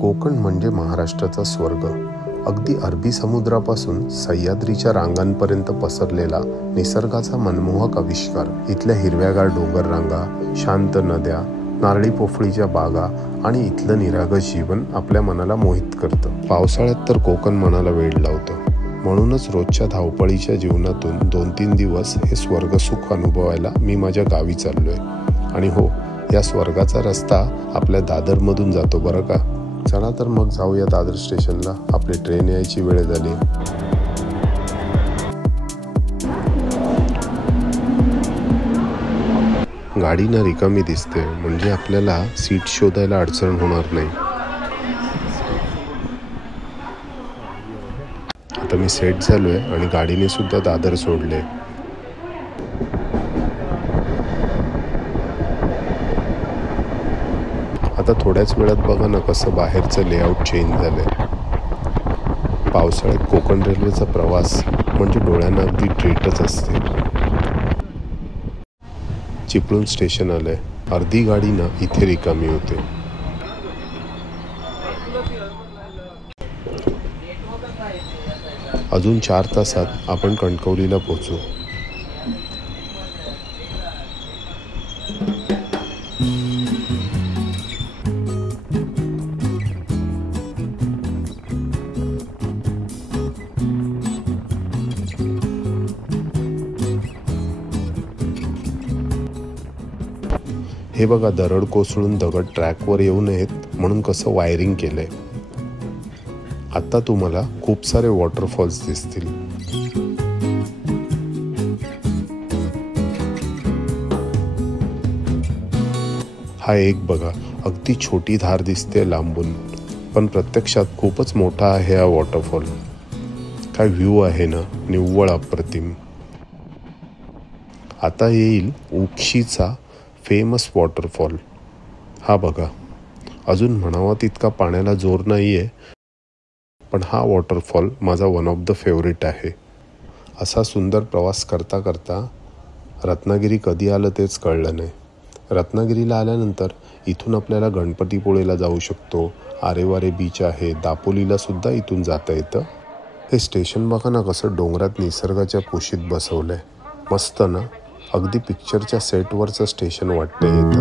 कोकण म्हणजे महाराष्ट्राचा स्वर्ग. अगदी अरबी समुद्रापासून सह्याद्रीच्या रांगांपर्यंत पसरलेला निसर्गाचा मनमोहक आविष्कार. इथल्या हिरव्यागार डोंगर रांगा, शांत नद्या, नारळी पोफळीच्या बागा आणि इथलं निरागस जीवन आपल्या मनाला मोहित करतं. पावसाळ्यात तर कोकण मनाला वेड लावतं. म्हणूनच रोजच्या धावपळीच्या जीवनातून 2-3 दिवस हे स्वर्गसुख अनुभवायला मी माझ्या गावी चाललोय. आणि हो, या स्वर्गाचा रस्ता आपल्या दादरमधून जातो बरं का. चला तर मग जाऊया दादर स्टेशनला. आपली ट्रेन यायची वेळ झाली. गाडी ना रिकामी दिसते, म्हणजे आपल्याला सीट शोधायला अडचण होणार नाही. आता मी सेट झालोय आणि गाडीने सुद्धा दादर सोडले. आता थोड्याच वेळात बघा ना कसं बाहेरचं लेआउट चेंज झालंय. पावसाळ्यात कोकण रेल्वेचा प्रवास म्हणजे डोळ्यांना अगदी ट्रीटच असते. चिपळूण स्टेशन आलंय. अर्धी गाडी ना इथे रिकामी होते. अजून 4 तासात आपण कणकवलीला पोहोचू. हे बघा, दरड कोसळून दगड ट्रॅकवर येऊ नयेत म्हणून कसं वायरिंग केलंय. आता तुम्हाला खूप सारे वॉटरफॉल्स दिसतील. हा एक बघा, अगदी छोटी धार दिसते लांबून, पण प्रत्यक्षात खूपच मोठा आहे हा वॉटरफॉल. काय व्ह्यू आहे ना, निव्वळ अप्रतिम. आता येईल उक्षीचा फेमस वॉटरफॉल. हा बघा, अजून म्हणावा तितका पाण्याला जोर नाहीये, पण हा वॉटरफॉल माझा वन ऑफ द फेवरेट आहे. असा सुंदर प्रवास करता करता रत्नागिरी कधी आलं तेच कळलं नाही. रत्नागिरीला आल्यानंतर इथून आपल्याला गणपतीपुळेला जाऊ शकतो. आरेवारे बीच आहे. दापोलीला सुद्धा इथून जाता येतं. हे स्टेशन बघा ना कसं डोंगरात निसर्गाच्या कुशीत बसवलंय. मस्त ना, अगदी पिक्चरच्या सेटवरचं स्टेशन वाटतंय हे तर.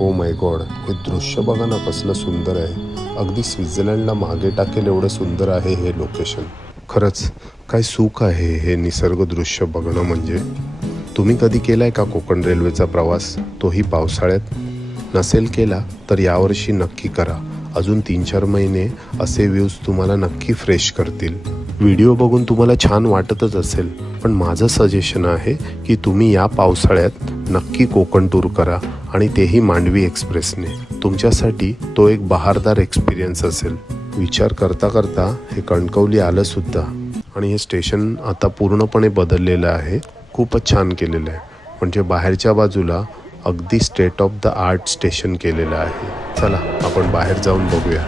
ओ माय गॉड, हे दृश्य बघा ना कसलं सुंदर आहे. अगदी स्वित्झर्लंडला मागे टाकेल एवढं सुंदर आहे हे लोकेशन. खरंच काय सुख आहे हे निसर्ग दृश्य बघणं म्हणजे. तुम्ही कधी केलाय का कोकण रेल्वेचा प्रवास, तोही पावसाळ्यात? नसेल केला तर यावर्षी नक्की करा. अजून 3-4 महिने असे व्ह्यूज तुम्हाला नक्की फ्रेश करतील. व्हिडिओ बघून तुम्हाला छान वाटतच असेल, पण माझं सजेशन आहे की तुम्ही या पावसाळ्यात नक्की कोकण टूर करा, आणि तेही मांडवी एक्सप्रेसने. तुमच्यासाठी तो एक बहारदार एक्सपिरियन्स असेल. विचार करता करता हे कणकवली आलं सुद्धा, आणि हे स्टेशन आता पूर्णपणे बदललेलं आहे. खूपच छान केलेलं आहे. म्हणजे बाहेरच्या बाजूला अगदी state of the art station केलेलं आहे. चला आपण बाहेर जाऊन बघूया.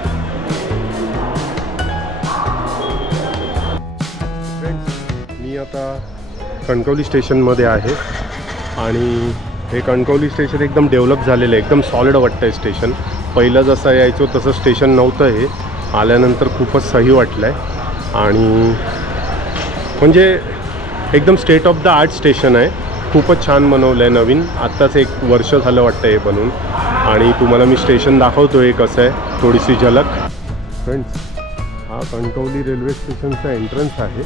मी आता कणकवली स्टेशनमध्ये आहे, आणि हे कणकवली स्टेशन एकदम डेव्हलप झालेलं आहे. एकदम सॉलिड वाटतं आहे स्टेशन. पहिलं जसं यायचो तसं स्टेशन नव्हतं. हे आल्यानंतर खूपच सही वाटलं आहे, आणि म्हणजे एकदम state of the art station आहे. खूपच छान बनवलं आहे नवीन. आत्ताच 1 वर्ष झालं वाटतं हे बनवून, आणि तुम्हाला मी स्टेशन दाखवतो आहे कसं आहे, थोडीशी झलक. फ्रेंड्स, हा कणकवली रेल्वे स्टेशनचा एंट्रन्स आहे,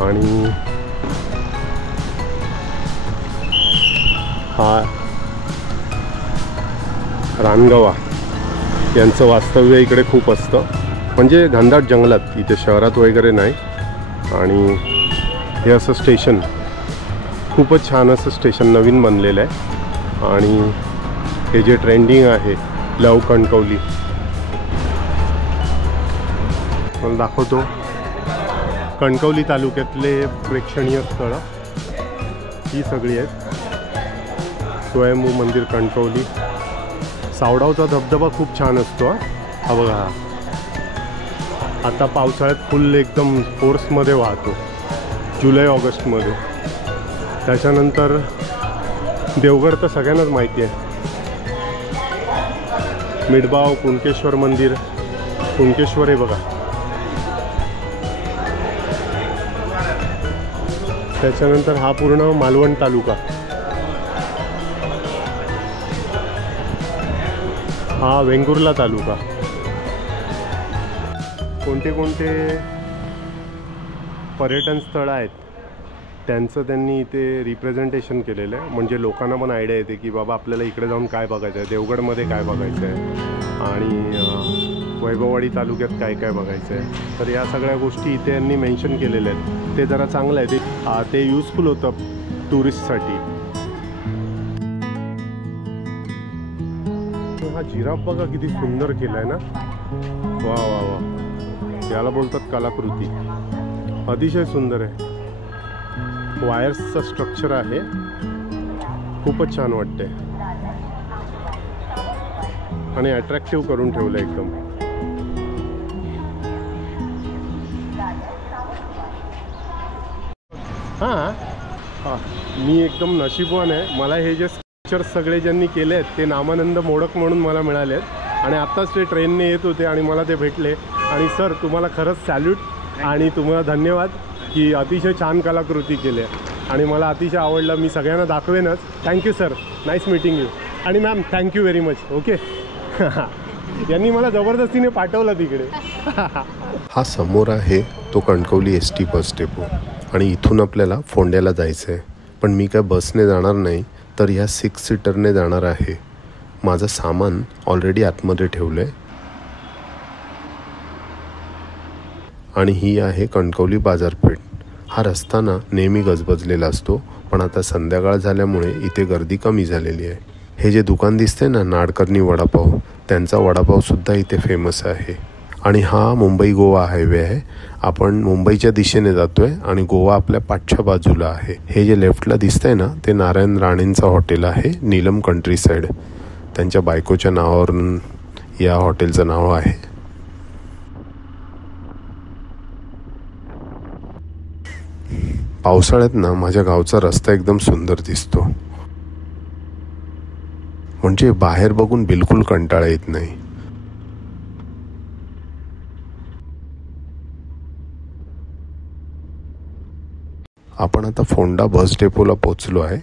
आणि हा रानगवा यांचं वास्तव्य इकडे खूप असतं. म्हणजे घनदाट जंगलात, इथे शहरात वगैरे नाही. आणि हे असं स्टेशन, खूपच छान असं स्टेशन नवीन बनलेलं आहे. आणि हे जे ट्रेंडिंग आहे लव कणकवली, मला दाखवतो. कणकवली तालुक्यातले प्रेक्षणीय स्थळं ही सगळी आहेत. स्वयंभू मंदिर कणकवली, सावडावचा धबधबा खूप छान असतो हा बघा. आता पावसाळ्यात फुल एकदम फोर्समध्ये वाहतो जुलै ऑगस्टमध्ये. त्याच्यानंतर देवगड तर सगळ्यांनाच माहिती आहे. मिडबाव कुणकेश्वर मंदिर, कुणकेश्वर आहे बघा. त्याच्यानंतर हा पूर्ण मालवण तालुका, हा वेंगुर्ला तालुका. कोणते कोणते पर्यटन स्थळं आहेत त्यांचं त्यांनी इथे रिप्रेझेंटेशन केलेलं आहे. म्हणजे लोकांना पण आयडिया येते की बाबा आपल्याला इकडे जाऊन काय बघायचं आहे, देवगडमध्ये काय बघायचं आहे आणि वैभववाडी तालुक्यात काय काय बघायचं आहे. तर या सगळ्या गोष्टी इथे यांनी मेन्शन केलेल्या आहेत. ते जरा चांगलं आहे, ते युजफुल होतं टुरिस्टसाठी. हा जिराफ बघा किती सुंदर केला आहे ना. वा वा वा, याला बोलतात कलाकृती. अतिशय सुंदर आहे. वायर्सचं स्ट्रक्चर आहे, खूपच छान वाटते आणि अट्रॅक्टिव्ह करून ठेवलं एकदम. हां, मी एकदम नशीबवान आहे. मला हे जे स्ट्रक्चर्स सगळे ज्यांनी केले आहेत ते नामानंद मोडक म्हणून मला मिळाले आहेत आणि आत्ताच ते ट्रेनने येत होते आणि मला ते भेटले. आणि सर तुम्हाला खरंच सॅल्यूट आणि तुम्हाला धन्यवाद की अतिशय छान कलाकृती केली आहे आणि मला अतिशय आवडलं. मी सगळ्यांना दाखवेनच. Thank you sir, nice meeting you. आणि ma'am thank you very much. Okay. यांनी मला जबरदस्तीने पाठवलं तिकडे. हा समोर आहे तो कणकवली ST बस डेपो आणि इथून आपल्याला फोंड्याला जायचं आहे. पण मी काय बसने जाणार नाही, तर ह्या 6 सीटरने जाणार आहे. माझं सामान ऑलरेडी आतमध्ये ठेवलं आहे. आणि ही आहे कणकवली बाजारपेठ. हा रस्ता ना नेहमी गजबजलेला असतो, पण आता संध्याकाळ झाल्यामुळे इथे गर्दी कमी झालेली आहे. हे जे दुकान दिसते ना नाडकर्णी वडापाव, त्यांचा वडापावसुद्धा इथे फेमस आहे. आणि हा मुंबई गोवा हायवे आहे. आपण मुंबईच्या दिशेने जातो आहे आणि गोवा आपल्या पाठच्या बाजूला आहे. हे जे लेफ्टला दिसतंय ना ते नारायण राणेंचं हॉटेल आहे, नीलम कंट्री साईड. त्यांच्या बायकोच्या नावावरून या हॉटेलचं नाव आहे. पावसाळ्यात ना माझ्या गावचा रस्ता एकदम सुंदर दिसतो. म्हणजे बाहेर बघून बिलकुल कंटाळा येत नाही. आपण आता फोंडा बस डेपोला पोचलो आहे.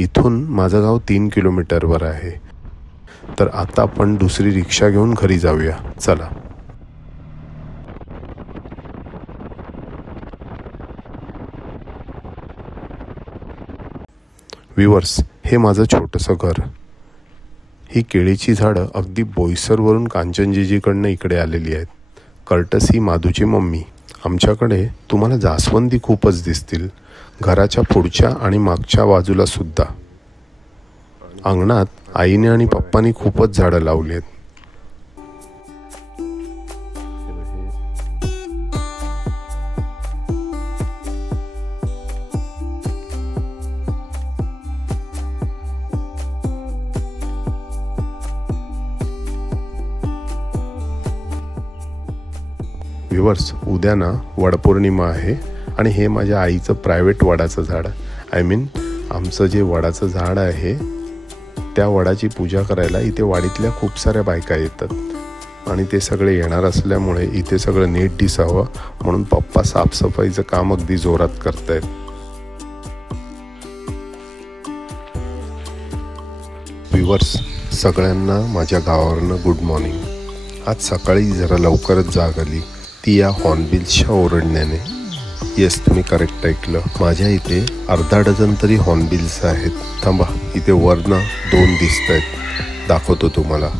इथून माझं गाव 3 किलोमीटरवर आहे. तर आता आपण दुसरी रिक्षा घेऊन घरी जाऊया. चला. व्ह्यूअर्स, हे माझं छोटंसं घर. ही केळीची झाडं अगदी बोईसरवरून कांचनजीजीकडनं इकडे आलेली आहेत. कर्टस ही माधूची मम्मी. आमच्याकडे तुम्हाला जास्वंदी खूपच दिसतील, घराच्या पुढच्या आणि मागच्या बाजूला सुद्धा. अंगणात आईने आणि पप्पानी खूपच झाडं लावली आहेत. व्ह्यूअर्स, उद्या ना वडपौर्णिमा आहे आणि हे माझ्या आईचं प्रायव्हेट वडाचं झाड. आमचं जे वडाचं झाड आहे त्या वडाची पूजा करायला इथे वाडीतल्या खूप साऱ्या बायका येतात आणि ते सगळे येणार असल्यामुळे इथे सगळं नीट दिसावं म्हणून पप्पा साफसफाईचं काम अगदी जोरात करतायत. व्ह्यूअर्स, सगळ्यांना माझ्या गावावरनं गुड मॉर्निंग. आज सकाळी जरा लवकरच जाग आली, ती या हॉर्नबिल्सच्या ओरडण्याने. येस, तुम्ही करेक्ट ऐकलं. माझ्या इथे अर्धा डझन तरी हॉर्नबिल्स आहेत. थांबा, इथे वरनं 2 दिसत आहेत, दाखवतो तुम्हाला.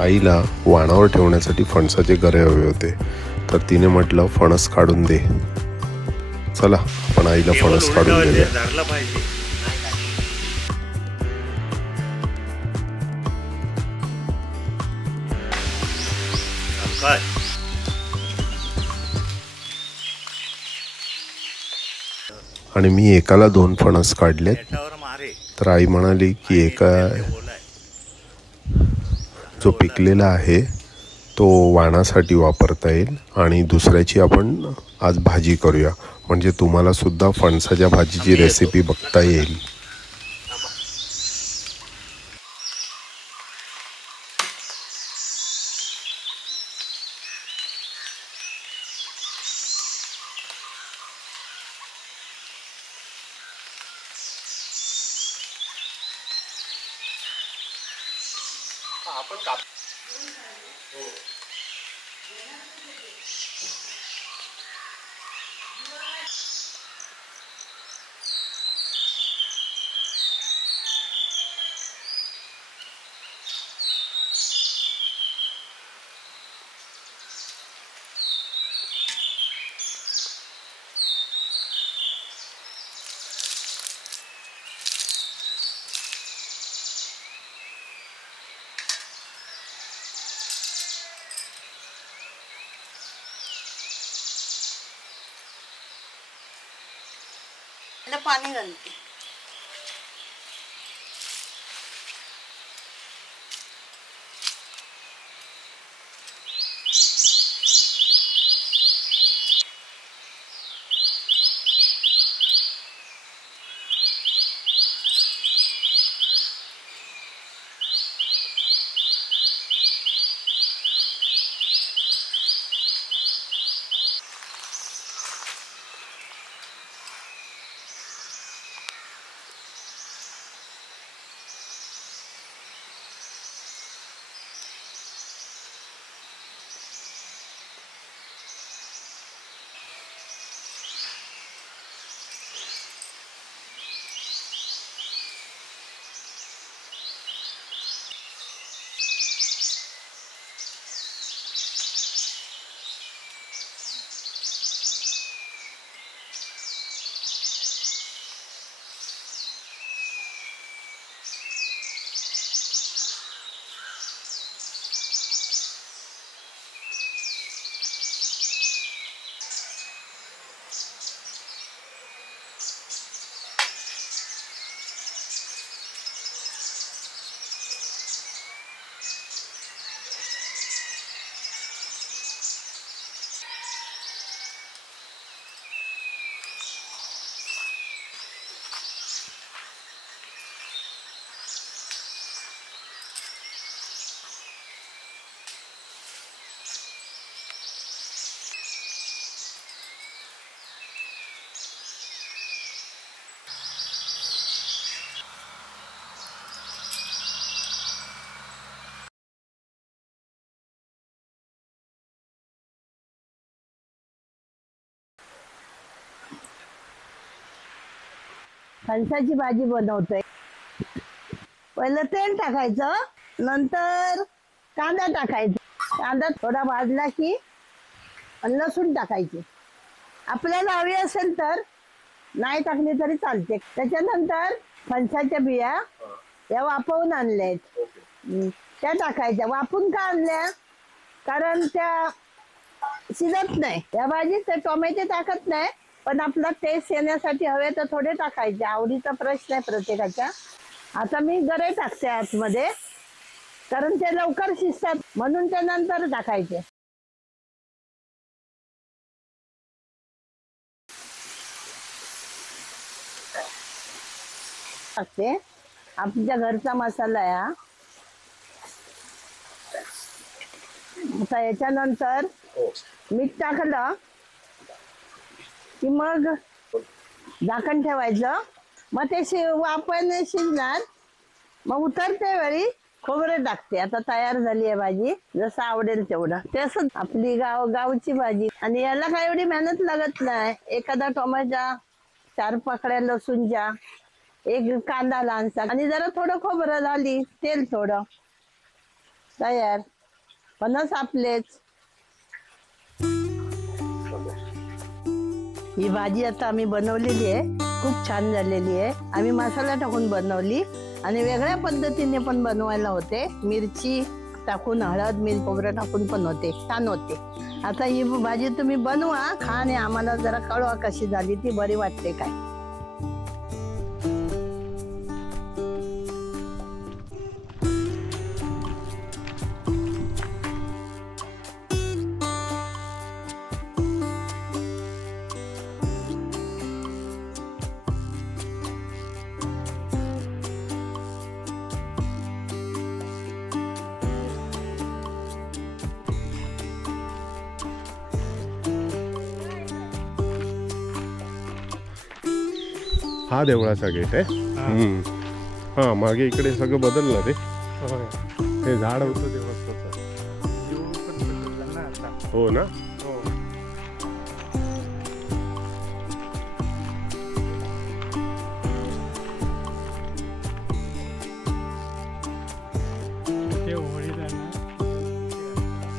आईला वाणावर ठेवण्यासाठी फणसाचे गरे हवे होते, तर तिने म्हटलं फणस काढून दे. चला आपण आईला फणस काढून दिले. आणि मी एकाला 2 फणस काढलेत. तर आई म्हणाली की एका जो पिकलेला आहे तो वाणासाठी वापरता येईल आणि दुसऱ्याची आपण आज भाजी करूया, म्हणजे तुम्हाला सुद्धा फणसाच्या भाजीची रेसिपी बघता येईल. पाणी घालते. फणसाची भाजी बनवतोय. पहिलं तेल टाकायचं, नंतर कांदा टाकायचा. कांदा थोडा भाजला की लसूण टाकायचे. आपल्याला हवी असेल तर नाही टाकली तरी चालते. त्याच्यानंतर फणसाच्या बिया या वाफवून आणल्या त्या टाकायच्या. वाफून का आणल्या? कारण त्या शिजत नाही. त्या भाजीत ते टोमॅटो टाकत नाही, पण आपला टेस्ट येण्यासाठी हवे तर थोडे टाकायचे. आवडीचा प्रश्न आहे प्रत्येकाचा. आता मी गरे टाकते आतमध्ये, कारण ते लवकर शिजतात म्हणून ते नंतर टाकायचे. टाकते आपल्या घरचा मसाला आहे हा. आता याच्यानंतर मीठ टाकलं की मग झाकण ठेवायचं. मग ते वाफेने शिजणार. मग उतरते वेळी खोबरं टाकते. आता तयार झाली आहे भाजी, जसं आवडेल तेवढं. तसं आपली गावची भाजी. आणि याला काय एवढी मेहनत लागत नाही. एखादा टोमॅटो, 4 पाकळ्या लसूणच्या, एक कांदा लहानसा आणि जरा थोडं खोबरं झाली, तेल थोडं, तयार. फणस आपलेच. ही भाजी आता आम्ही बनवलेली आहे, खूप छान झालेली आहे. आम्ही मसाला टाकून बनवली आणि वेगळ्या पद्धतीने पण बनवायला होते. मिरची टाकून, हळद, मीठ, खोबरं टाकून पण होते, छान होते. आता ही भाजी तुम्ही बनवा, खा आणि आम्हाला जरा कळवा कशी झाली ती, बरी वाटते काय. हा देवळाचा गेट आहे. हा मागे इकडे सगळं बदललं रे. हे झाड होतं तेव्हा. हो ना.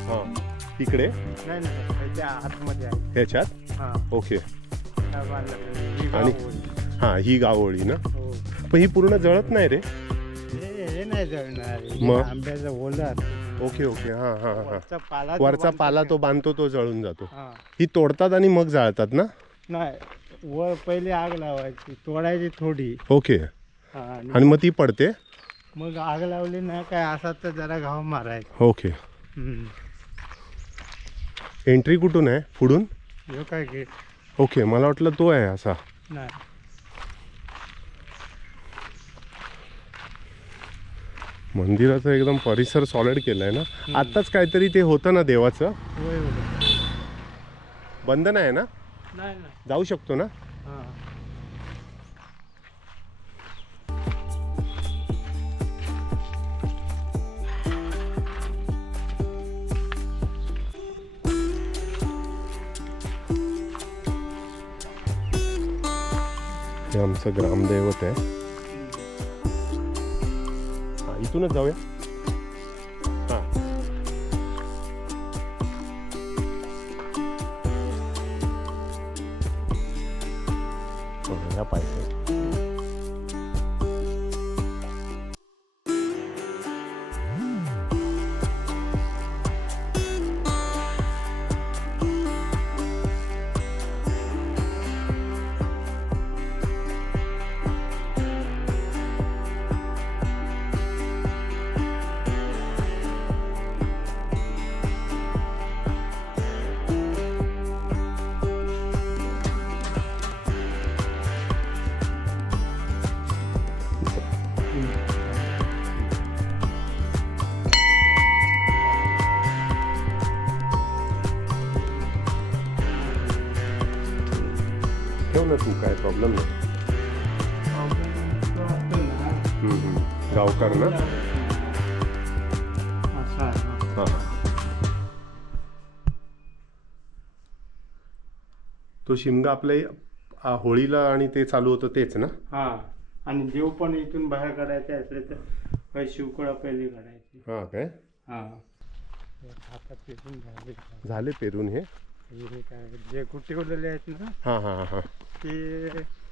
हा इकडे आतमध्ये ह्याच्यात. ओके. आणि आणि हा ही गावोळी ना. पण ही पूर्ण जळत नाही रे. हे नाही जळणार. मग? आंब्याचं ओलं. Okay okay. हा हा हा. पाला वरचा पाला तो बांधतो तो जळून जातो. ही तोडतात आणि मग जाळतात ना. नाही वर पहिले आग लावायची, तोडायची थोडी. ओके. आणि मग ती पडते. मग आग लावली ना काय असा तर जरा घाव मारायचा. ओके. एंट्री कुठून आहे? पुढून? हे काय गेट. ओके मला वाटलं तो आहे असा. नाही. मंदिराचा एकदम परिसर सॉलिड केलाय ना. आत्ताच काहीतरी ते होतं ना देवाचं. बंद नाही ना. नाही जाऊ शकतो ना. हे आमचं ग्रामदैवत आहे. हा इथूनच जाऊया. हा ह्या पाहिजे. ठेव ना तू, काय प्रॉब्लेम नाही. गावकर ना. हां तो शिमगा आपल्या होळीला आणि ते चालू होतं तेच ना. हा आणि देव पण इथून बाहेर काढायचे असले तर शिवकळा पहिले काढायची. हा काय. हा आता पेरून झाले पेरून. हे काय जे कुठे उरलेले आहेत ना. हां हां हां ते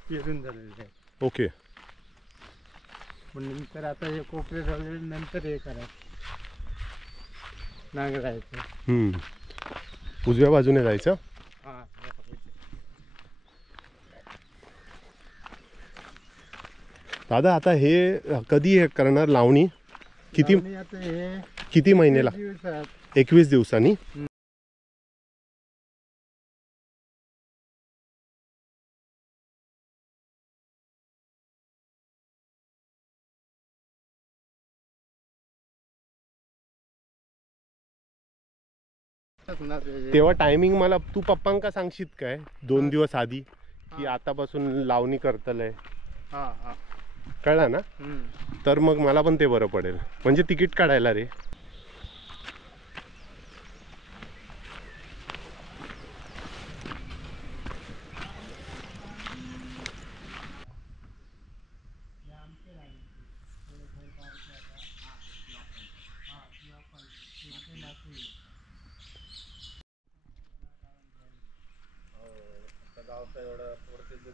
पेरून झालेले आहेत. ओके. पण नंतर आता हे कोपरे झाले नंतर हे करायचं नांगरायचं. उजव्या बाजूने जायचं. हां दादा आता हे कधी हे करणार लावणी? किती आता हे किती महिन्याला? 21 दिवसांनी. तेव्हा टायमिंग मला तू पप्पांका सांगशील काय 2 दिवस आधी की आतापासून लावणी करतलंय. कळला ना. तर मग मला पण ते बरं पडेल म्हणजे तिकीट काढायला रे.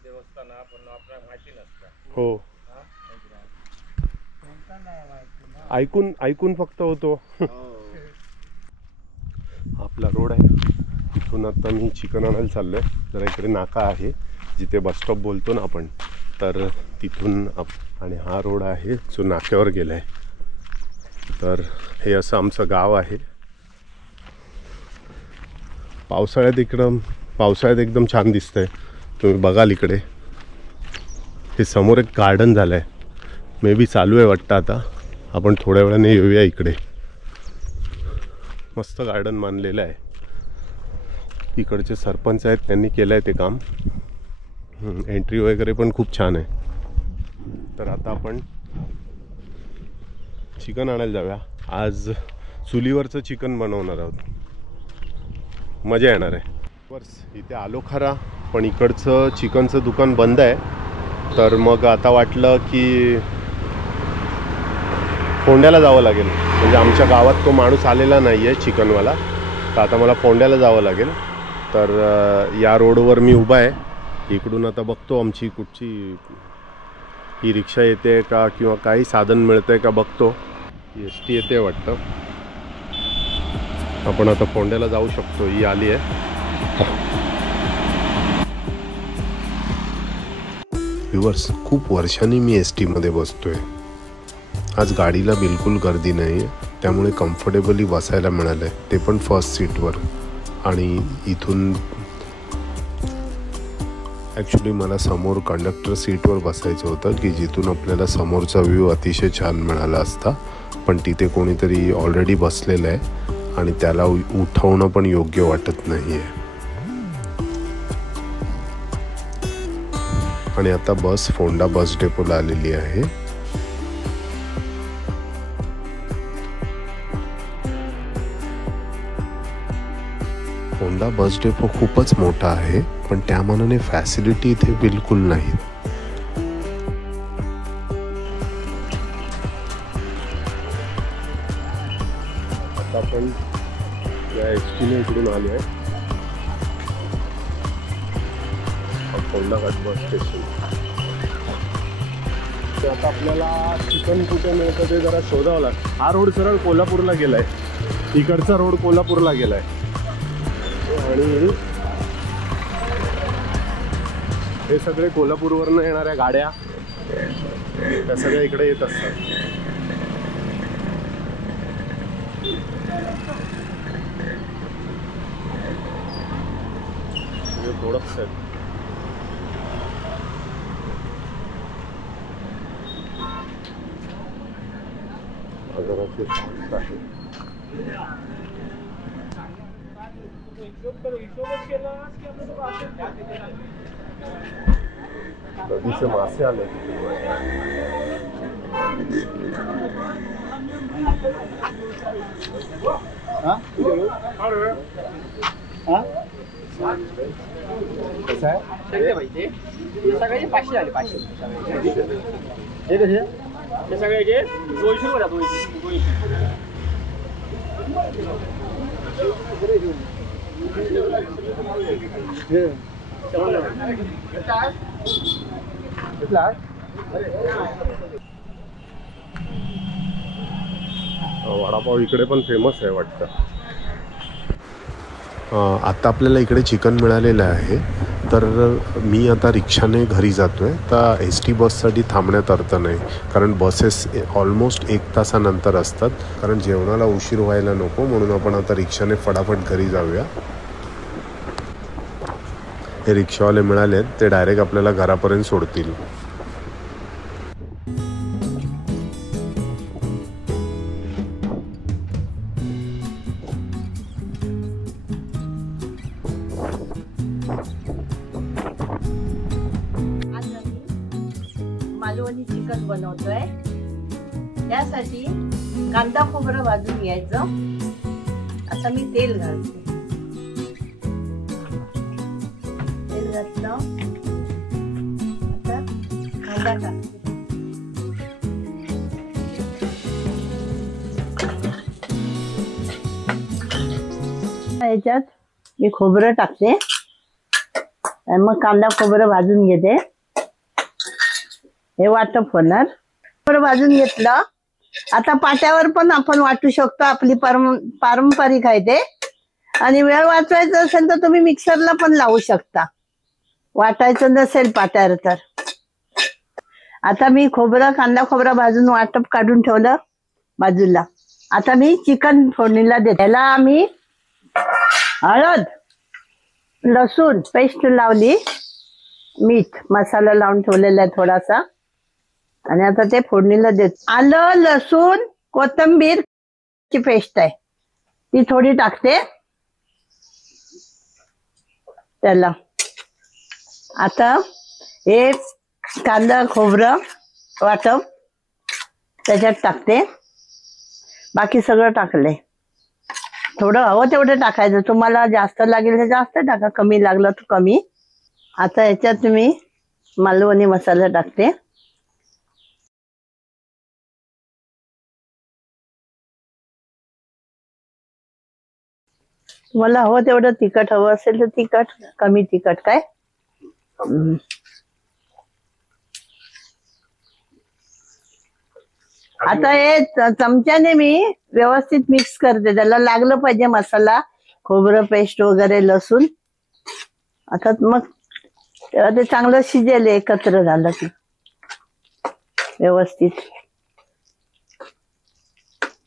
देवस्थान आपण आपल्याला माहिती नसतं. हो ऐकून ऐकून फक्त होतो. आपला रोड आहे. इथून आता मी चिकन आणायला चाललोय. जरा इकडे नाका आहे जिथे बस स्टॉप बोलतो ना आपण, तर तिथून आणि हा रोड आहे जो नाक्यावर गेलाय. तर हे असं आमचं गाव आहे. पावसाळ्यात एकदम छान दिसतंय. तुम्ही बघाल इकडे हे समोर एक गार्डन झालंय. मे बी चालू आहे वाटतं आता. आपण थोड्या वेळाने येऊया इकडे. मस्त गार्डन बांधलेलं आहे. इकडचे सरपंच आहेत त्यांनी केलं आहे ते काम. एंट्री वगैरे पण खूप छान आहे. तर आता आपण चिकन आणायला जाऊया. आज चुलीवरचं चिकन बनवणार आहोत. मजा येणार आहे. इथे आलो खरा, पण इकडचं चिकनचं दुकान बंद आहे. तर मग आता वाटलं की फोंड्याला जावं लागेल. म्हणजे आमच्या गावात तो माणूस आलेला नाही आहे चिकनवाला, तर आता मला फोंड्याला जावं लागेल. तर या रोडवर मी उभा आहे. इकडून आता बघतो आमची कुठची ही रिक्षा येते का किंवा काही साधन मिळतं आहे का बघतो. ST येते वाटतं. आपण आता फोंड्याला जाऊ शकतो. ही आली आहे. व्ह्यूअर्स, खूप वर्षांनी मी ST मध्ये बसतोय. आज गाडीला बिलकुल गर्दी नाही आहे, त्यामुळे कम्फर्टेबली बसायला मिळालं आहे, ते पण फर्स्ट सीटवर. आणि इथून ॲक्च्युली मला समोर कंडक्टर सीटवर बसायचं होतं की जिथून आपल्याला समोरचा व्ह्यू अतिशय छान मिळाला असता. पण तिथे कोणीतरी ऑलरेडी बसलेलं आहे आणि त्याला उठवणं पण योग्य वाटत नाही आहे. आणि आता बस फोंडा बस डेपोला आलेली आहे. फोंडा बस डेपो खूपच मोठा आहे, पण त्या मानाने फॅसिलिटी इथे बिलकुल नाही. आता आपण या STने इकडून आलो आहे. फोंडा घाट बस स्टेशन. तर आता आपल्याला चिकन कुठे मिळतं ते जरा शोधावं लागतं. हा रोड सरळ कोल्हापूरला गेलाय. इकडचा रोड कोल्हापूरला गेलाय. आणि हे सगळे कोल्हापूरवरनं येणाऱ्या गाड्या त्या सगळ्या इकडे येत असतात. प्रोडक्ट्स आहेत. नदीचे मासे आले. कसं आहे? सगळे 500 आले. 500 हे कसे हे सगळे 200 करा. 200 वडापाव इकडे पण फेमस आहे वाटतं. आता आपल्याला इकडे चिकन मिळालेलं आहे. तर मी आता रिक्षाने घरी जातो आहे. तर ST बससाठी थांबण्यात अर्थ नाही, कारण बसेस ऑलमोस्ट 1 तासानंतर असतात. कारण जेवणाला उशीर व्हायला नको म्हणून आपण आता रिक्षाने फटाफट घरी जाऊया. हे रिक्षावाले मिळालेत, ते डायरेक्ट आपल्याला घरापर्यंत सोडतील. मालवणी चिकन बनवतोय. त्यासाठी कांदा खोबरं भाजून घ्यायचं. आता मी तेल घालते. तेल घातलं. आता कांदा टाकते. याच्यात मी खोबरं टाकते आणि मग कांदा खोबरं भाजून घेते. हे वाटप होणार. खोबरं भाजून घेतलं. आता पाट्यावर पण आपण वाटू शकतो. आपली पारंपरिक आहे ते. आणि वेळ वाचवायचं असेल तर तुम्ही मिक्सरला पण लावू शकता. वाटायचं नसेल पाट्यावर तर. आता मी कांदा खोबरा भाजून वाटप काढून ठेवलं बाजूला. आता मी चिकन फोडणीला देते. त्याला आम्ही हळद, लसूण पेस्ट लावली, मीठ मसाला लावून ठेवलेला आहे थोडासा. आणि आता ते फोडणीला देत. आलं, लसूण, कोथिंबीर ची पेस्ट आहे ती थोडी टाकते त्याला. आता हे कांदा खोबरं वाटप त्याच्यात टाकते. बाकी सगळं टाकले. थोडं हवं तेवढं टाकायचं. तुम्हाला जास्त लागेल तर जास्त टाका, कमी लागलं तर कमी. आता याच्यात मी मालवणी मसाला टाकते. तुम्हाला हवं तेवढं तिखट हवं असेल तर तिखट, कमी तिखट काय. आता हे चमच्याने मी व्यवस्थित मिक्स करते. त्याला लागलं पाहिजे मसाला, खोबरं पेस्ट वगैरे, लसूण. आता मग तेव्हा ते चांगलं शिजेल एकत्र झालं की व्यवस्थित.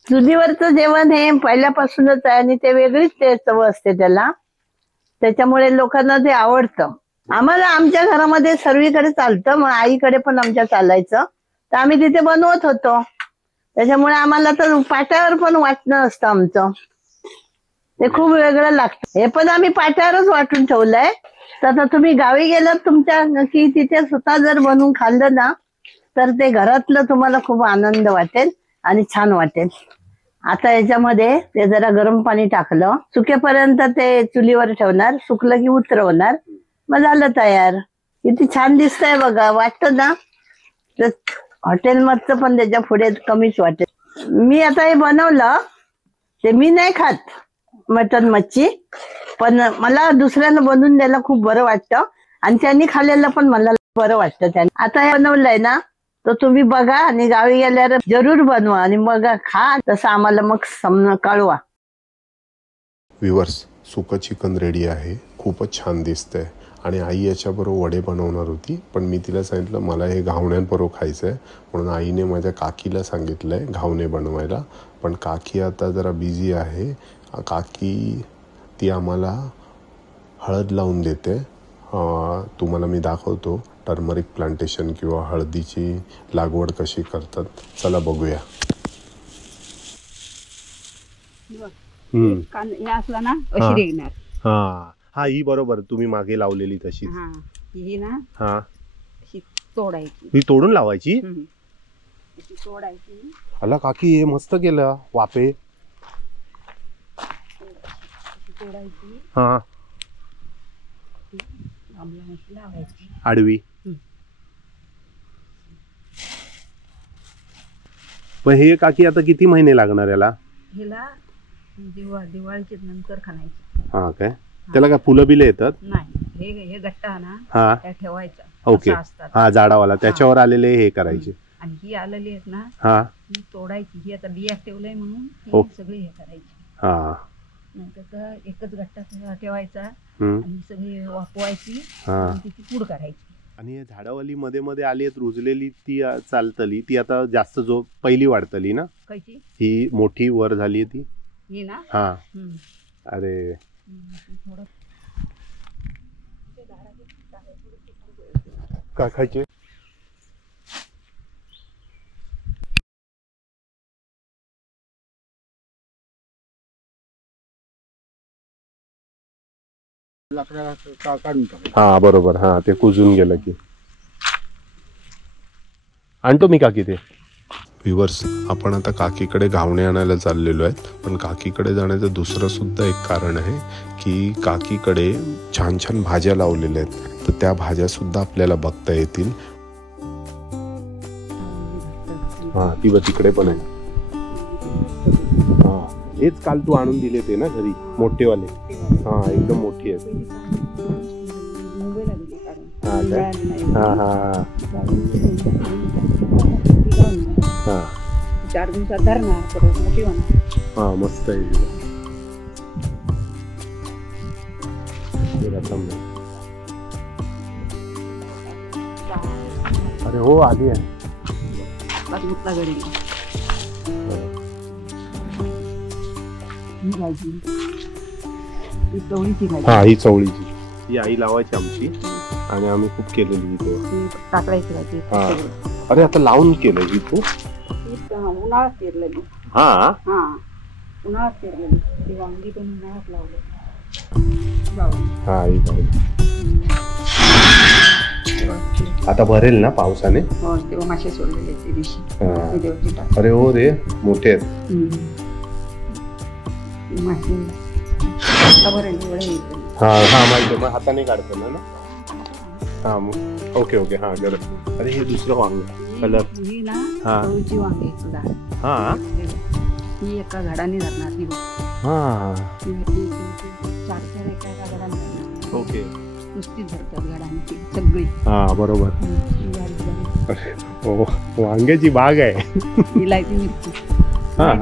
चुलीवरचं जेवण हे पहिल्यापासूनच आहे आणि ते वेगळीच ते चव असते त्याला. त्याच्यामुळे लोकांना ते आवडतं. आम्हाला आमच्या घरामध्ये सर्वीकडे चालतं, मग आईकडे पण आमच्या चालायचं, तर आम्ही तिथे बनवत होतो. त्याच्यामुळे आम्हाला तर पाट्यावर पण वाटणं असतं आमचं. ते खूप वेगळं लागतं. हे पण आम्ही पाट्यावरच वाटून ठेवलंय. तर आता तुम्ही गावी गेलात तुमच्या की तिथे स्वतः जर बनवून खाल्लं ना तर ते घरातलं तुम्हाला खूप आनंद वाटेल आणि छान वाटेल. आता याच्यामध्ये ते जरा गरम पाणी टाकलं, सुकेपर्यंत ते चुलीवर ठेवणार, सुकलं की उतरवणार, मग झालं तयार. किती छान दिसतंय बघा. वाटतं ना तर हॉटेलमधचं पण त्याच्या पुढे कमीच वाटेल. मी आता हे बनवलं, ते मी नाही खात मटन मच्छी, पण मला दुसऱ्यांना बनवून द्यायला खूप बरं वाटतं आणि त्यांनी खाल्लेलं पण मला बरं वाटतं. त्यांनी आता हे बनवलंय ना तर तुम्ही बघा आणि गावी गेल्यावर जरूर बनवा आणि मग खा. तसं आम्हाला मग कळवा. व्ह्यूअर्स, सुकं चिकन रेडी आहे. खूपच छान दिसतंय. आणि आई याच्याबरोबर वडे बनवणार होती, पण मी तिला सांगितलं मला हे घावण्यांबरोबर खायचं आहे, म्हणून आईने माझ्या काकीला सांगितलं आहे घावणे बनवायला. पण काकी आता जरा बिझी आहे. काकी ती आम्हाला हळद लावून देते. तुम्हाला मी दाखवतो टर्मरिक प्लांटेशन किंवा हळदीची लागवड कशी करतात. चला बघूया. असला ना अशी रेगणार. हा हा, ही बरोबर तुम्ही मागे लावलेली तशी. ही ना हा, अशी तोडायची. ही तोडून लावायची. अशी तोडायची. अला काकी हे मस्त केलं. वाफे तोडायची. हा, लावायची आडवी. पण हे काकी आता किती महिने लागणार याला? हिला दिवाळीच्या नंतर खाण्याची. हा काय, त्याला काय फुलं बिलं येतात? नाही, हे गट्टा ना हा त्या ठेवायचा. ओके. हा, जाडावाला त्याच्यावर आलेले हे करायचे. आणि ही आलेली आहेत ना, हा, ही तोडायची. ही आता बिया ठेवलंय म्हणून सगळी हे करायची. हा, नंतर एकच गट्टा ठेवायचा हम्म, आणि सगळी वापवायची हा. आणि तिची पूड करायची. आणि हे झाडावाली मध्ये मध्ये आली आहेत रुजलेली, ती चालतली, ती आता जास्त जो पहिली वाढतली ना. कशी ही मोठी वर झाली ती. ही ना. हा, अरे थोडं काय खायचे? काढून टाक. हा बरोबर. हा, ते कुजून गेलं की आणतो मी काकी ते. व्ह्यूअर्स, आपण आता काकीकडे घावणे आणायला चाललेलो आहेत. पण काकीकडे जाण्याचं दुसरं सुद्धा एक कारण आहे की काकीकडे छान छान भाज्या लावलेल्या आहेत, तर त्या भाज्या सुद्धा आपल्याला बघता येतील. हा, ती तिकडे पण आहे. हा, हेच काल तू आणून दिले ते ना घरी, मोठेवाले. हा, एकदम मोठी आहे. हा काय, हा हा हा, 4 दिवसात धरणार, परत मोठी होणार. हा, मस्त आहे. अरे हो, आली आहे. हा, ही चवळीची, ही आई लावायची आमची आणि आम्ही खूप केलेली इथे. टाकलायची. हा, अरे आता लावून केलं ही तू? उन्हाळ्यात पेरलेली. हा हा, उन्हाळ्यात पेरलेली. ती वांगी पण उन्हाळ्यात लावले. हा, ही आता भरेल ना पावसाने? हो तेव्हा मासे सोडलेले ते दिवशी हा. देवाची टाक अरे हो रे, मोठे आहेत. मासे आता बरं एवढे येते. हा हा माहिती आहे, मग हाताने काढतो ना. हा मग ओके ओके. हा गरज. अरे हे दुसरं वांग कलर. ही ना हा. चवळीची वांगी आहेत तुला. हा ही एका झाडाने धरणार ती बघ. हा चार चार एका झाडाने धरणार. ओके. नुसतीच धरतात झाडांची सगळी. हा बरोबर. ही बारीक बारीक. अरे हो, वांग्याची बाग आहे. ही लायती मिरची. हा.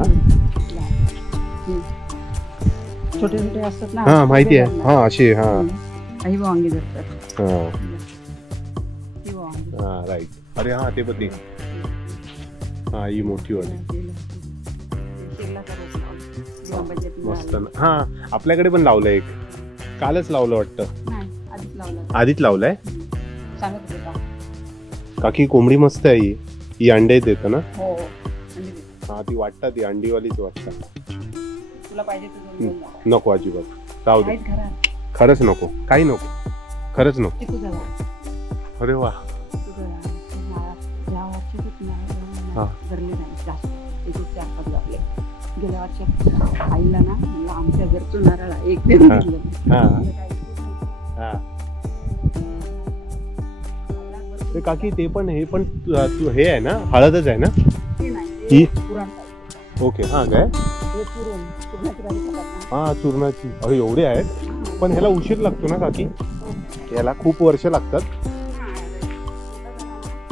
छोटे छोटे असतात ना. हा माहिती आहे. हा अशी. हा ही वांगी धरतात. हा ही वांगी. हा राईट. अरे हा ते पण ते. हा ही मोठी वाली. मस्त ना. हा आपल्याकडे पण लावलंय एक. कालच लावलं वाटतं. आधीच लावलं. आधीच लावलंय. सांगत होते का? काकी कोंबडी मस्त आहे ही. ही अंडे देतं ना? हो. हा ती वाटतात, ती अंडीवालीच वाटतात. तुला पाहिजे तर घेऊन जा. नको अजिबात. राहू दे. आहेत घरात. खरंच नको. काही नको. खरंच नको. टिकू झाला. अरे वा. या वर्षी हा. धरले नाही जास्त. एक 4-5 आपले गेल्या वर्षी आईला ना म्हणलं आमच्या घरचं नारळ आहे, एक ते घेतलं. हा हा. ते काकी ते पण हे पण तू हे आहे ना, हळदच आहे ना ते नाही, ही? ते पुरण पाहिजे. ओके. हा काय. हे पुरणाची भाजी खातात ना. हा चूर्णाची. अरे एवढे आहेत. पण ह्याला उशीर लागतो ना काकी? याला खूप वर्ष लागतात.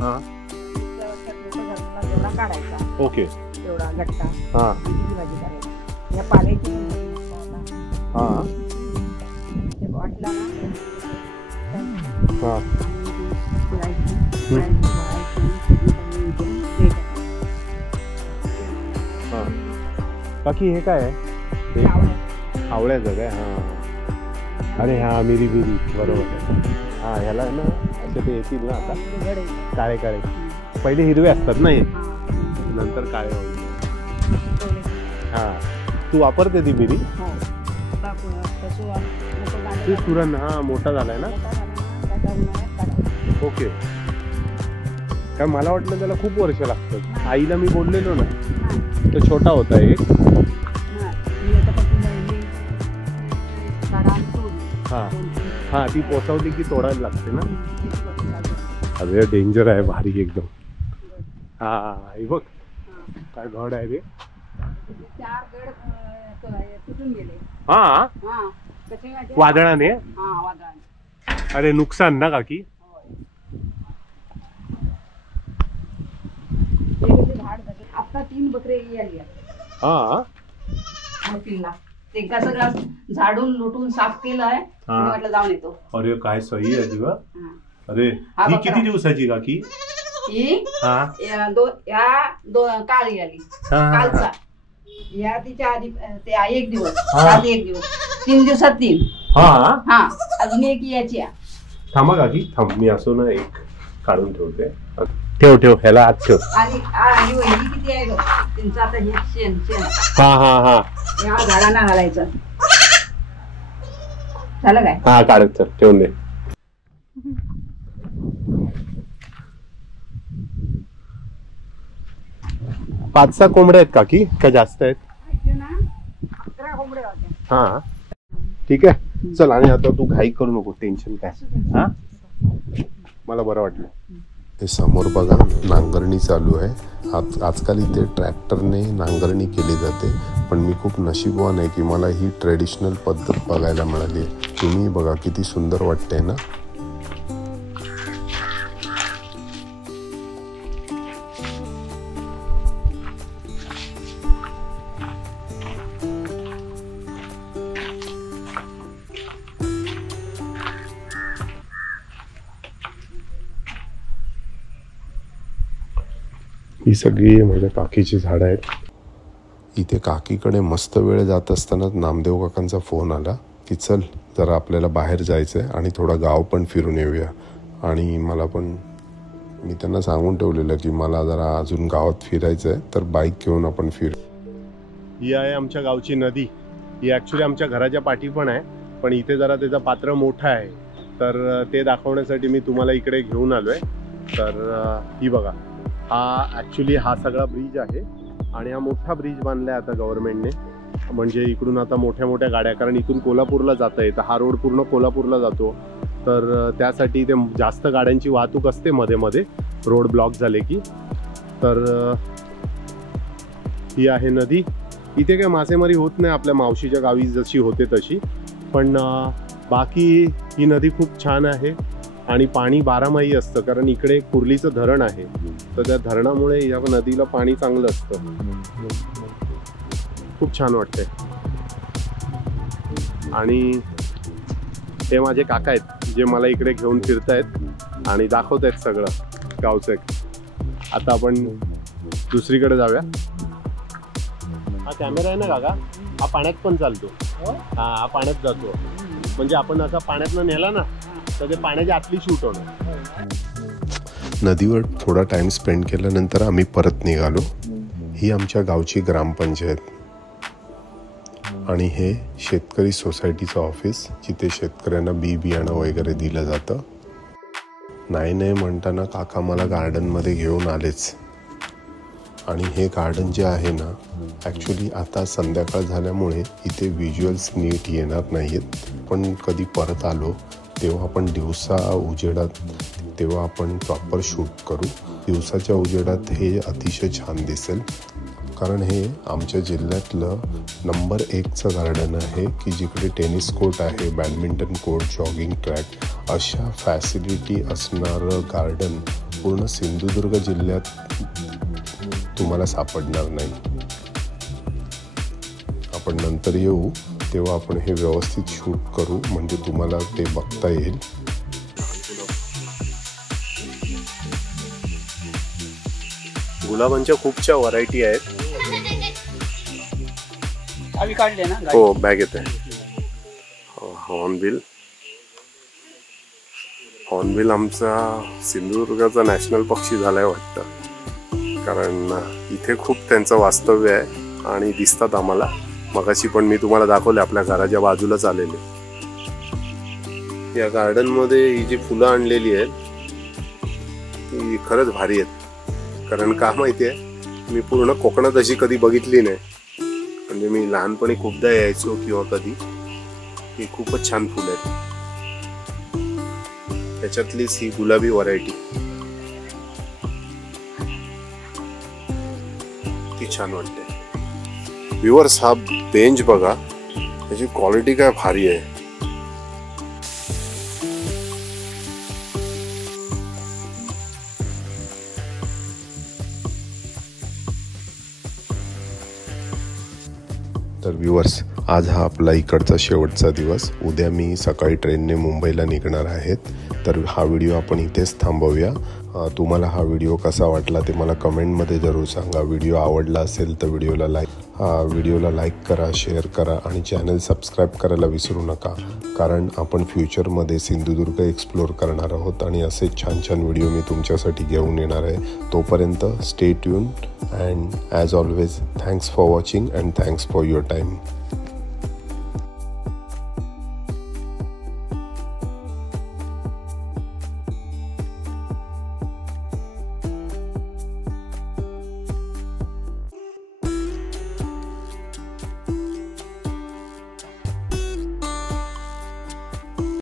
हा तेवढा काढायचा. ओके. तेवढा गट्टा. हा त्याची भाजी करायची. या पाल्याची पण भाजी मस्त होता. हा ते वाटला ना हा. पुरायची, पुरायची, हा. काकी हे काय आहे? हे आवळ्याचं काय? हा. अरे हा मिरी मिरी बरोबर. हा ह्याला ना असे ते येतील ना आता काळे काळे. पहिले हिरवे असतात ना हे, नंतर काळे होईल. हा तू वापरते ती मिरी? ते सुरण. हा मोठा झालाय ना. ओके. काय मला वाटलं त्याला खूप वर्ष लागतात. आईला मी बोललेलो ना, तो छोटा होता एक. हा हा ती पोचवली की तोडायला लागते ना. अरे डेंजर आहे, भारी एकदम. हा हे बघ काय घड आहे रे. 4 गड तुटून गेले. हा वादळाने. हा वादळाने. अरे नुकसान ना काकी. आता 3 बकरे आली. हा मोठीला ते कसं झाडून लुटून साफ केलंय. म्हटलं जाऊन येतो. अरे काय सही आहे तुझं. अरे हा ही बकरा. किती दिवसाची काकी? ही हा काळी आली. हा. कालचा या तिच्या आधी ते 1 दिवस. हा. आधी 1 दिवस. 3 दिवसात 3. हा हा अजून एक याची आहे. थांबा काकी थांब, मी असो ना एक काढून ठेवते. ठेव ठेव ह्याला आत ठेव. आणि वहिनी किती आहे गं? त्यांचं आता हे शेण शेण हा हा हा या झाडांना घालायचं. झालं काय? हा काढत ठेवून दे. पाच सहा कोंबड्या आहेत काकी का जास्त आहेत? 11 कोंबड्या होत्या. हा ठीक आहे चल. आणि आता तू घाई करू नको, टेन्शन काय. हा मला बरं वाटलं. हे समोर बघा नांगरणी चालू आहे. आजकाल इथे ट्रॅक्टरने नांगरणी केली जाते, पण मी खूप नशीबवान आहे की मला ही ट्रेडिशनल पद्धत बघायला मिळाली. तुम्ही बघा किती सुंदर वाटते ना. ही सगळी माझ्या काकीची झाडं आहेत. इथे काकीकडे मस्त वेळ जात असताना नामदेव काकांचा फोन आला की चल जरा आपल्याला बाहेर जायचं आहे आणि थोडा गाव पण फिरून येऊया. आणि मला पण मी त्यांना सांगून ठेवलेलं की मला जरा अजून गावात फिरायचं आहे, तर बाईक घेऊन आपण फिरू. ही आहे आमच्या गावची नदी. ही ॲक्च्युली आमच्या घराच्या पाठी पण आहे, पण इथे जरा त्याचा पात्र मोठा आहे तर ते दाखवण्यासाठी मी तुम्हाला इकडे घेऊन आलो आहे. तर ही बघा, हा ॲक्च्युली हा सगळा ब्रिज आहे आणि हा मोठा ब्रिज बांधला आहे आता गव्हर्नमेंटने. म्हणजे इकडून आता मोठ्या मोठ्या गाड्या, कारण इथून कोल्हापूरला जाता येतं, हा रोड पूर्ण कोल्हापूरला जातो. तर त्यासाठी ते जास्त गाड्यांची वाहतूक असते मध्ये मध्ये रोड ब्लॉक झाले की. तर ही आहे नदी. इथे काय मासेमारी होत नाही आपल्या मावशीच्या गावी जशी होते तशी, पण बाकी ही नदी खूप छान आहे आणि पाणी बारामाही असतं, कारण इकडे कुर्लीचं धरण आहे. तर त्या धरणामुळे या नदीला पाणी चांगलं असतं. खूप छान वाटते. आणि हे माझे काका आहेत जे मला इकडे घेऊन फिरतायत आणि दाखवत आहेत सगळं गावचं. आता आपण दुसरीकडे जाऊया. हा कॅमेरा आहे ना काका, हा पाण्यात पण चालतो. हा पाण्यात जातो, म्हणजे आपण असा पाण्यातनं नेला ना तर ते पाण्याच्या आतली शूट होणार. नदीवर थोडा टाइम स्पेंड केल्यानंतर आम्ही परत निघालो. ही आमच्या गावची ग्रामपंचायत आणि हे शेतकरी सोसायटीचं ऑफिस, जिथे शेतकऱ्यांना बियाणं वगैरे दिलं जातं. नाही म्हणताना काका मला गार्डनमध्ये घेऊन आलेच. आणि हे गार्डन जे आहे ना, ॲक्च्युली आता संध्याकाळ झाल्यामुळे इथे व्हिज्युअल्स नीट येणार नाहीत, पण कधी परत आलो तेव्हा आपण दिवसा उजेडात तेव्हा आपण प्रॉपर शूट करू. दिवसाच्या उजेडात हे अतिशय छान दिसेल, कारण हे आमच्या जिल्ह्यातलं नंबर 1चं गार्डन आहे की जिकडे टेनिस कोर्ट आहे, बॅडमिंटन कोर्ट, जॉगिंग ट्रॅक अशा फॅसिलिटी असणारं गार्डन पूर्ण सिंधुदुर्ग जिल्ह्यात तुम्हाला सापडणार नाही. आपण नंतर येऊ तेव्हा आपण हे व्यवस्थित शूट करू, म्हणजे तुम्हाला ते बघता येईल. गुलाबांच्या खूपशा व्हरायटी आहेत. आम्ही काढले ना. हो, बॅग येते. हॉर्नबिल आमचा सिंधुदुर्गाचा नॅशनल पक्षी झालाय वाटतं, कारण इथे खूप त्यांचं वास्तव्य आहे आणि दिसतात आम्हाला. मगाशी पण मी तुम्हाला दाखवले, आपल्या घराच्या बाजूलाच आलेले. या गार्डन मध्ये ही जी फुलं आणलेली आहेत ती खरंच भारी आहेत. कारण का माहितीये, मी पूर्ण कोकणात अशी कधी बघितली नाही. म्हणजे मी लहानपणी खूपदा यायचो किंवा कधी. ही खूपच छान फुलं आहेत. त्याच्यातलीच ही गुलाबी व्हरायटी ती छान वाटते. व्ह्यूअर्स, हा बेंच बघा, त्याची क्वालिटी काय भारी आहे. तर व्ह्यूअर्स, आज हा आपला इकडचा शेवटचा दिवस. उद्या मी सकाळी ट्रेनने मुंबईला निघणार आहेत. तर हा व्हिडिओ आपण इथेच थांबवूया. तुम्हाला हा व्हिडिओ कसा वाटला ते मला कमेंटमध्ये जरूर सांगा. व्हिडिओ आवडला असेल तर व्हिडिओला लाईक करा, शेअर करा आणि चॅनल सबस्क्राईब करायला विसरू नका, कारण आपण फ्युचरमध्ये सिंधुदुर्ग एक्सप्लोर करणार आहोत आणि असे छान छान व्हिडिओ मी तुमच्यासाठी घेऊन येणार आहे. तोपर्यंत stay tune and as always thanks for watching and thanks for your time.